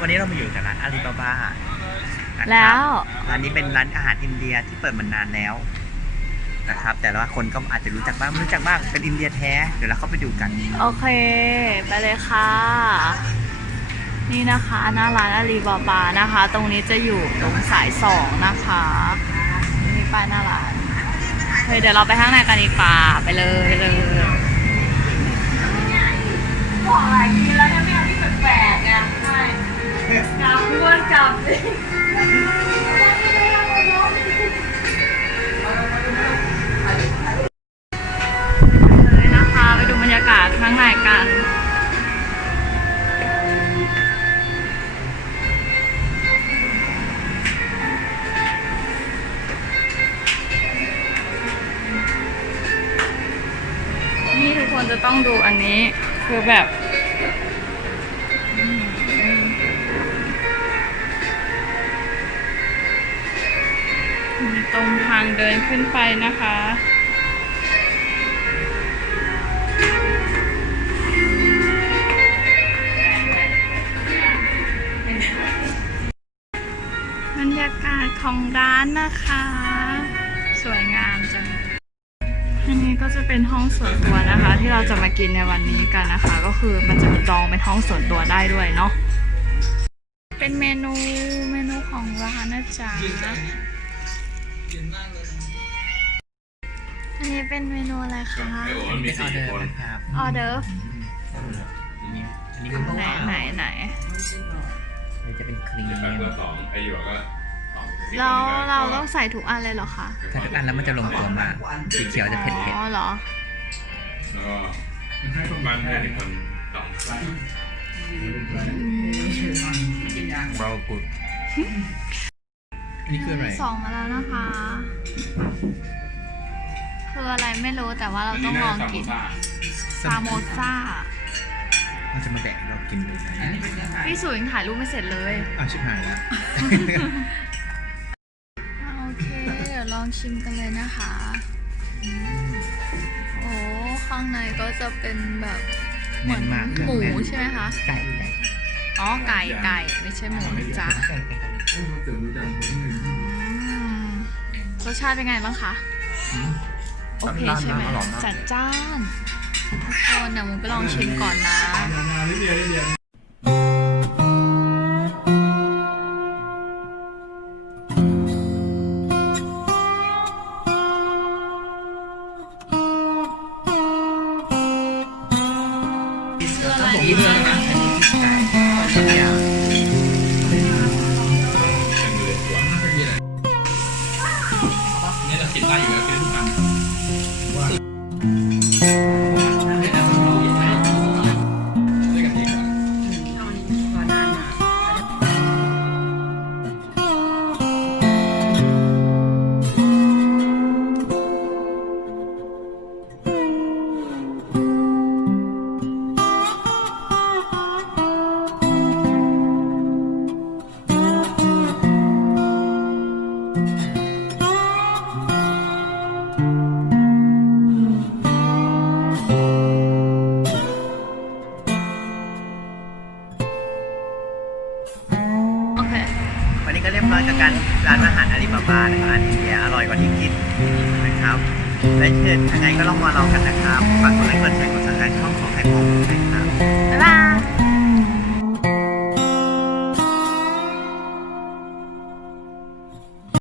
วันนี้เรามาอยู่กับร้านอาลีบาบาแล้วร้านนี้เป็นร้านอาหารอินเดียที่เปิดมานานแล้วนะครับ แต่ว่าคนก็อาจจะรู้จักบ้างไม่รู้จักบ้างเป็นอินเดียแท้ เดี๋ยวเราเข้าไปดูกัน โอเค ไปเลยค่ะ นี่นะคะหน้าร้านอาลีบาบานะคะ ตรงนี้จะอยู่ตรงสายสองนะคะนี่ป้ายหน้าร้านเฮ้ยเดี๋ยวเราไปข้างในกันดีกว่าไปเลยไปเลยบอกหลายทีแล้ว จับด้วนจับดิเลยนะคะไปดูบรรยากาศข้างในกันนี่ทุกคนจะต้องดูอันนี้คือแบบมี ตรงทางเดินขึ้นไปนะคะบรรยากาศของร้านนะคะ สวยงามจังอันนี้ก็จะเป็นห้องส่วนตัวนะคะ ที่เราจะมากินในวันนี้กันนะคะ ก็คือมันจะจองเป็นห้องส่วนตัวได้ด้วยเนาะเป็นเมนูเมนูของร้านนะจ๊ะ เป็นเมนูอะไรคะเป็นออเดอร์นะครับออเดอร์ฟอันนี้อันนี้เป็นไหนไหนไหนมันจะเป็นครีมแบบละสองไอหยวกก็สองเราเราต้องใส่ทุกอันเลยเหรอคะถ้าทุกอันแล้วมันจะลงตัวมากสีเขียวจะเผ็ดอ๋อเหรอแล้วก็บ้านเพื่อนอีกคนสองๆบราวกุดอันนี้คืออะไรสองมาแล้วนะคะ คืออะไรไม่รู้แต่ว่าเราต้องลองกินซาโมซ่ามันจะมาแบ่งให้เรากินดูนะพี่สุยังถ่ายรูปไม่เสร็จเลยอ้าวชิบหายแล้วอะโอเคเดี๋ยวลองชิมกันเลยนะคะ โอ้ข้างในก็จะเป็นแบบเหมือนแน่นมากเครื่องหมูแน่นใช่ไหมคะไก่ไก่อ๋อไก่ไก่ไม่ใช่หมูนะจ๊ะอืมรสชาติเป็นไงบ้างคะ โอเคใช่ไหมจัดจ้านทุกคนเดี๋ยวมึงไปลองชิมก่อนนะคืออะไร วันนี้ก็เรียบร้อยกับการร้านอาหารอาลีบาบานะครับอาหารอินเดียอร่อยกว่าที่คิดนะครับและเช่นยังไงก็ลองมาลองกันนะครับฝากกดไลค์กดแชร์กดซับสไครต์ช่องของไทยพง